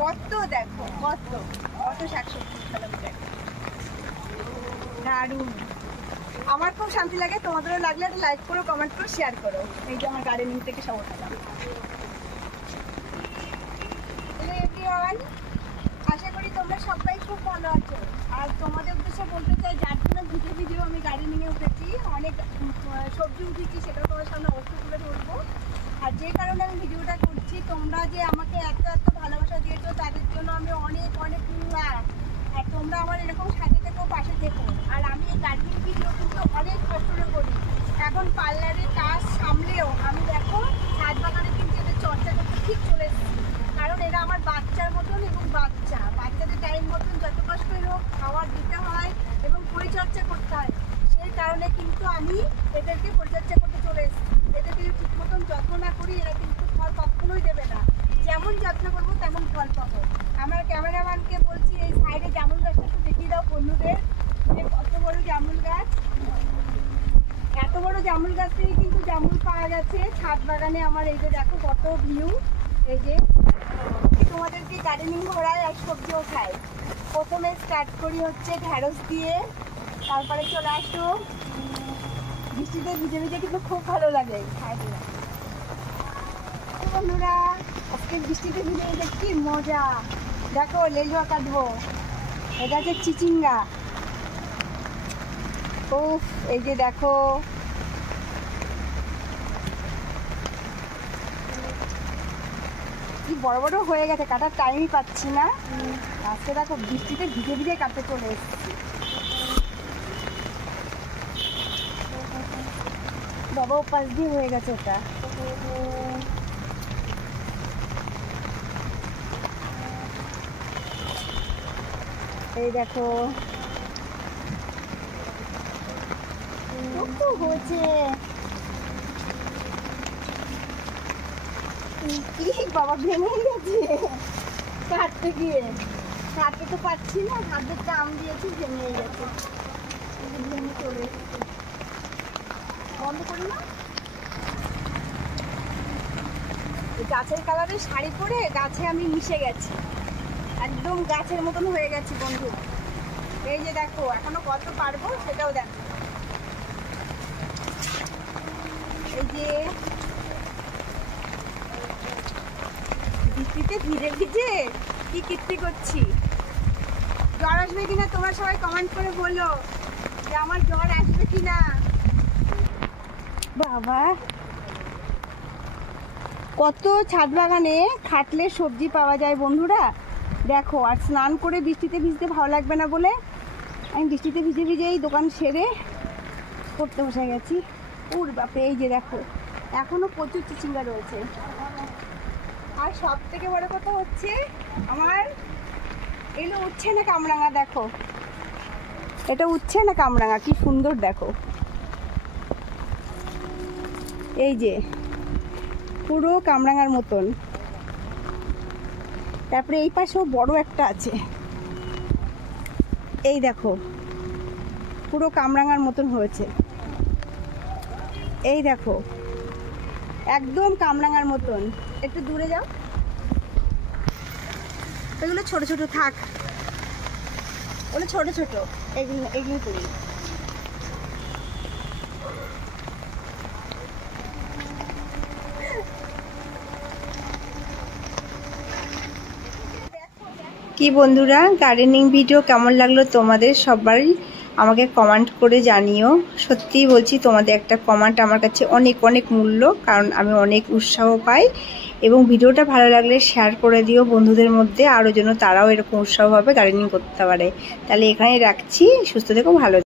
কত দেখো, কত কত শাকসবজি ফেলাম দেখো, দারুণ। আমার খুব শান্তি লাগে, তোমাদেরও লাগলে একটা লাইক করো, কমেন্ট করো, শেয়ার করো। এই যে আমার গার্ডেনিং থেকে সব উঠালাম। আশা করি তোমরা সবাই খুব ভালো আছো। আর তোমাদের উদ্দেশ্যে বলতে চাই, যার জন্য ভিডিও আমি গার্ডেনিংয়ে উঠেছি, অনেক সবজি উঠেছি, সেটা তোমার সামনে অবশ্যই তুলে ধরবো। আর যে কারণে আমি ভিডিওটা করছি, তোমরা যে আমাকে এত এত ভালোবাসা দিয়েছো, তাদের জন্য আমি অনেক অনেক আর তোমরা আমার এরকম সাথে থেকো, পাশে থেকো। আর আমি এই গার্ডেনিং ভিডিও কিন্তু অনেক কষ্ট করি। এখন পার্লারের কাজ সামলেও আমি দেখো ছাদ বাগানে কিন্তু এদের চর্চা করতে ঠিক চলে এসেছি। কারণ এরা আমার বাচ্চার মতন, এবং বাচ্চাদের টাইম মতন যত কষ্টই হোক খাবার দিতে হয় এবং পরিচর্যা করতে হয়। সেই কারণে কিন্তু আমি এদেরকে পরিচর্যা করতে চলে এসেছি। এদেরকে ঠিক মতন যত্ন না করি, এরা কিন্তু ফল কখনোই দেবে না। যেমন যত্ন করবো তেমন ফল পাবো। আমার ক্যামেরাম্যানকে বলছি, এই সাইডে জামুন গাছটা একটু দেখিয়ে দাও বন্ধুদের, যে কত বড় জামুন গাছ। এত বড় জামুন গাছ থেকে কিন্তু জামুন পাওয়া গেছে ছাদ বাগানে আমার। এই যে দেখো কত ভিউ। এই যে তোমাদেরকে গার্ডেনিং ঘোরায় আর সবজিও খাই। প্রথমে স্টার্ট করি হচ্ছে ঢ্যাঁড়স দিয়ে, তারপরে চলে আসো বৃষ্টিতে ভিজে ভিজে, কিন্তু খুব ভালো লাগে বন্ধুরা। আজকে বৃষ্টিতে ভিজে ভিজে কি মজা। দেখো লেলুয়া কাটবো, এটা হচ্ছে চিচিঙ্গা। উফ, এই যে দেখো কি বড় বড় হয়ে গেছে, কাটার টাইমই পাচ্ছি না। আজকে দেখো বৃষ্টিতে ভিজে ভিজে কাটতে চলে এসেছি। বাবা ওপাশ দিয়ে হয়ে গেছে ওটা। এই দেখো কত হয়েছে। কি বাবা ভেঙে গেছে কাটতে গিয়ে, কাটতে তো পাচ্ছি না, হাতের চাম দিয়েছি, ভেঙে গেছে। ভেঙে চলে এসেছে, বন্ধ করি না। গাছের কালারে শাড়ি পরে গাছে আমি মিশে গেছি, একদম গাছের মতন হয়ে গেছি বন্ধু। এই যে দেখো এখনো কত পারবো সেটাও দেখো। এই যে বৃষ্টিতে ভিজে ভিজে কি কীর্তি করছি। জ্বর আসবে কিনা তোমরা সবাই কমেন্ট করে বলো যে আমার জ্বর আসবে কিনা। বাবা কত ছাদ বাগানে খাটলে সবজি পাওয়া যায় বন্ধুরা দেখো। আর স্নান করে বৃষ্টিতে ভিজতে ভালো লাগবে না বলে আমি বৃষ্টিতে ভিজে ভিজেই দোকান সেরে পড়তে বসে গেছি। উর বাপরে, এই যে দেখো এখনো প্রচুর চিচিঙ্গা রয়েছে। আর সব থেকে বড় কথা হচ্ছে আমার এগুলো উঠছে না কামরাঙা। দেখো এটা উঠছে না কামরাঙা, কি সুন্দর দেখো। এই যে পুরো কামরাঙার মতন। তারপরে এই পাশেও বড় একটা আছে, এই দেখো পুরো কামরাঙার মতন হয়েছে। এই দেখো একদম কামরাঙার মতন। একটু দূরে যাও, এগুলো ছোট ছোট থাক, ওগুলো ছোট ছোট, এগুলো এগুলো করি। কি বন্ধুরা, গার্ডেনিং ভিডিও কেমন লাগলো তোমাদের সবাই আমাকে কমেন্ট করে জানিও। সত্যিই বলছি, তোমাদের একটা কমেন্ট আমার কাছে অনেক অনেক মূল্য, কারণ আমি অনেক উৎসাহ পাই। এবং ভিডিওটা ভালো লাগলে শেয়ার করে দিও বন্ধুদের মধ্যে, আরও যেন তারাও এরকম উৎসাহভাবে গার্ডেনিং করতে পারে। তাহলে এখানেই রাখছি, সুস্থ থেকো, ভালো